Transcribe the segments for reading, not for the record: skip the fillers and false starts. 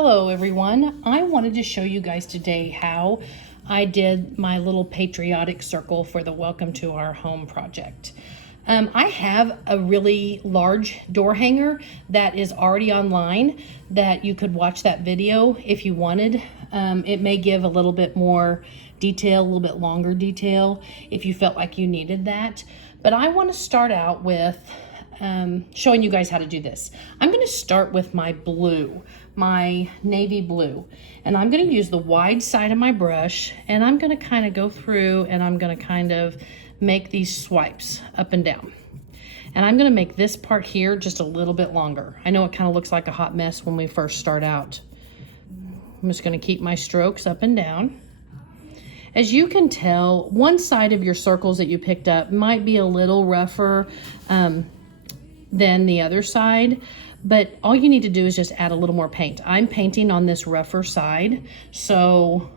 Hello everyone. I wanted to show you guys today how I did my little patriotic circle for the Welcome to Our Home project. I have a really large door hanger that is already online that you could watch that video if you wanted. It may give a little bit more detail, a little bit longer detail if you felt like you needed that. But I want to start out with showing you guys how to do this. I'm going to start with my blue, my navy blue, and I'm going to use the wide side of my brush, and I'm going to kind of go through and I'm going to kind of make these swipes up and down. And I'm going to make this part here just a little bit longer. I know it kind of looks like a hot mess when we first start out. I'm just going to keep my strokes up and down. As you can tell, one side of your circles that you picked up might be a little rougher than the other side, but all you need to do is just add a little more paint. I'm painting on this rougher side, so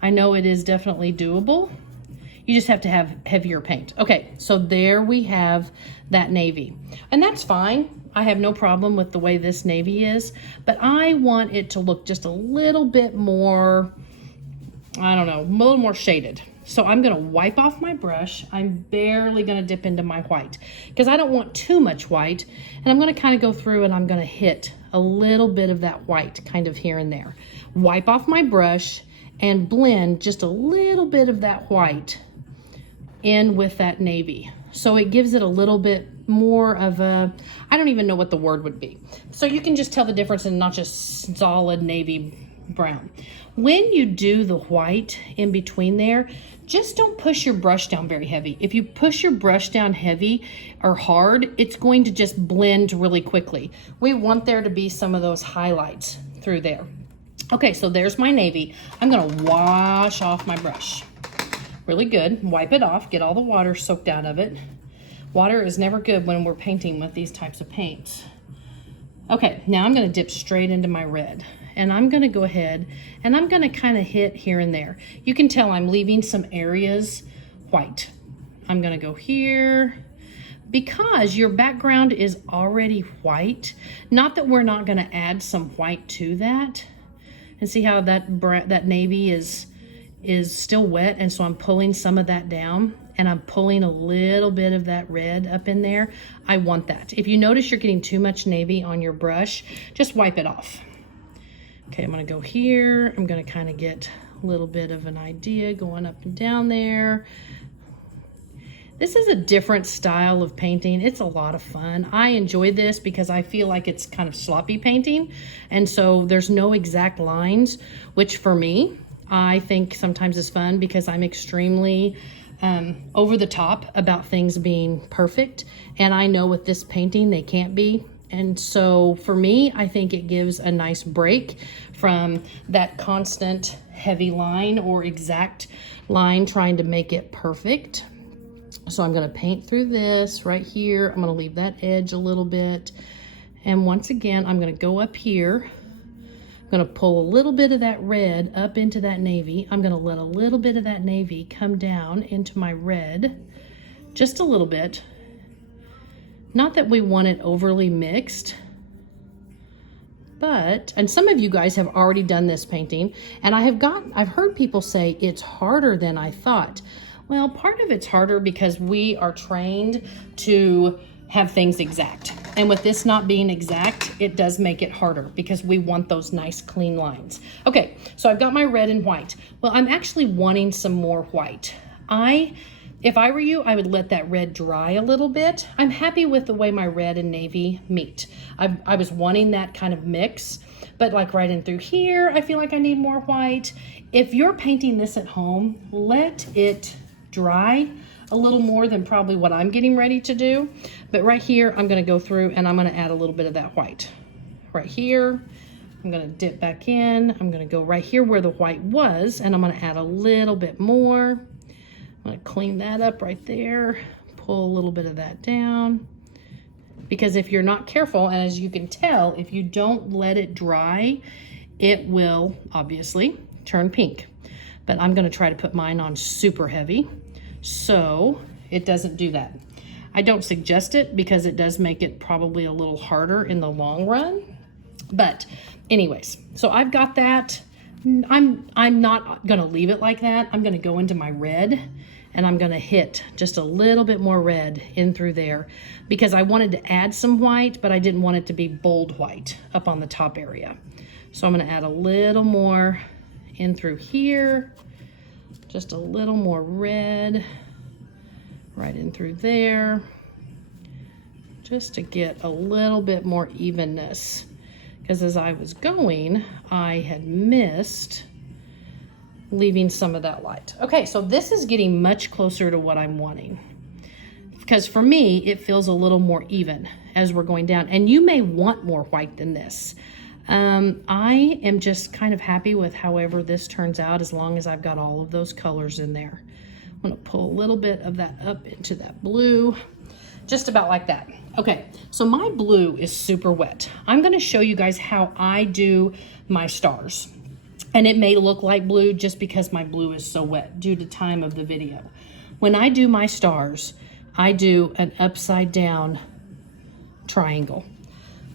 I know it is definitely doable. You just have to have heavier paint. Okay, so there we have that navy, and that's fine. I have no problem with the way this navy is, but I want it to look just a little bit more, I don't know, a little more shaded. So I'm gonna wipe off my brush. I'm barely gonna dip into my white because I don't want too much white. And I'm gonna kind of go through and I'm gonna hit a little bit of that white kind of here and there. Wipe off my brush and blend just a little bit of that white in with that navy. So it gives it a little bit more of a, I don't even know what the word would be. So you can just tell the difference in not just solid navy brown. When you do the white in between there, just don't push your brush down very heavy. If you push your brush down heavy or hard, it's going to just blend really quickly. We want there to be some of those highlights through there. Okay, so there's my navy. I'm gonna wash off my brush. Really good, wipe it off, get all the water soaked out of it. Water is never good when we're painting with these types of paints. Okay, now I'm gonna dip straight into my red. And I'm gonna go ahead and I'm gonna kind of hit here and there. You can tell I'm leaving some areas white. I'm gonna go here because your background is already white. Not that we're not gonna add some white to that. And see how that navy is still wet, and so I'm pulling some of that down and I'm pulling a little bit of that red up in there. I want that. If you notice you're getting too much navy on your brush, just wipe it off. Okay, I'm gonna go here. I'm gonna kind of get a little bit of an idea going up and down there. This is a different style of painting. It's a lot of fun. I enjoy this because I feel like it's kind of sloppy painting. And so there's no exact lines, which for me, I think sometimes is fun because I'm extremely over the top about things being perfect. And I know with this painting, they can't be. And so for me, I think it gives a nice break from that constant heavy line or exact line trying to make it perfect. So I'm gonna paint through this right here. I'm gonna leave that edge a little bit. And once again, I'm gonna go up here. I'm gonna pull a little bit of that red up into that navy. I'm gonna let a little bit of that navy come down into my red, just a little bit. Not that we want it overly mixed, but, and some of you guys have already done this painting, and I've heard people say it's harder than I thought. Well, part of it's harder because we are trained to have things exact. And with this not being exact, it does make it harder because we want those nice clean lines. Okay, so I've got my red and white. Well, I'm actually wanting some more white. If I were you, I would let that red dry a little bit. I'm happy with the way my red and navy meet. I was wanting that kind of mix, but like right in through here, I feel like I need more white. If you're painting this at home, let it dry a little more than probably what I'm getting ready to do. But right here, I'm gonna go through and I'm gonna add a little bit of that white. Right here, I'm gonna dip back in. I'm gonna go right here where the white was, and I'm gonna add a little bit more. I'm gonna clean that up right there, pull a little bit of that down. Because if you're not careful, and as you can tell, if you don't let it dry, it will obviously turn pink. But I'm gonna try to put mine on super heavy so it doesn't do that. I don't suggest it because it does make it probably a little harder in the long run. But anyways, so I've got that. I'm not gonna leave it like that. I'm gonna go into my red and I'm gonna hit just a little bit more red in through there because I wanted to add some white, but I didn't want it to be bold white up on the top area. So I'm gonna add a little more in through here, just a little more red right in through there, just to get a little bit more evenness. Because as I was going, I had missed leaving some of that light. Okay, so this is getting much closer to what I'm wanting. Because for me, it feels a little more even as we're going down. And you may want more white than this. I am just kind of happy with however this turns out as long as I've got all of those colors in there. I'm gonna pull a little bit of that up into that blue, just about like that. Okay, so my blue is super wet. I'm gonna show you guys how I do my stars. And it may look like blue just because my blue is so wet due to time of the video. When I do my stars, I do an upside down triangle.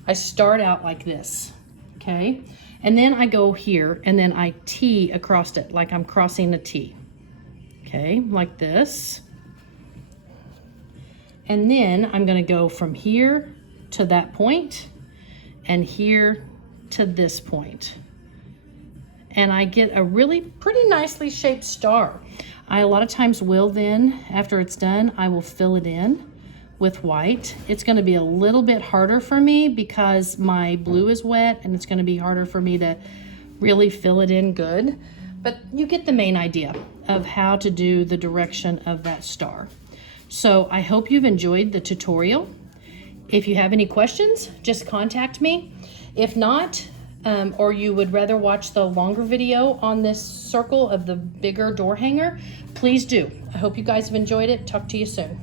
I start out like this, okay? And then I go here and then I T across it like I'm crossing a T, okay? Like this. And then I'm gonna go from here to that point and here to this point. And I get a really pretty nicely shaped star. I a lot of times will then, after it's done, I will fill it in with white. It's gonna be a little bit harder for me because my blue is wet and it's gonna be harder for me to really fill it in good. But you get the main idea of how to do the direction of that star. So I hope you've enjoyed the tutorial. If you have any questions, just contact me. If not, or you would rather watch the longer video on this circle of the bigger door hanger, please do. I hope you guys have enjoyed it. Talk to you soon.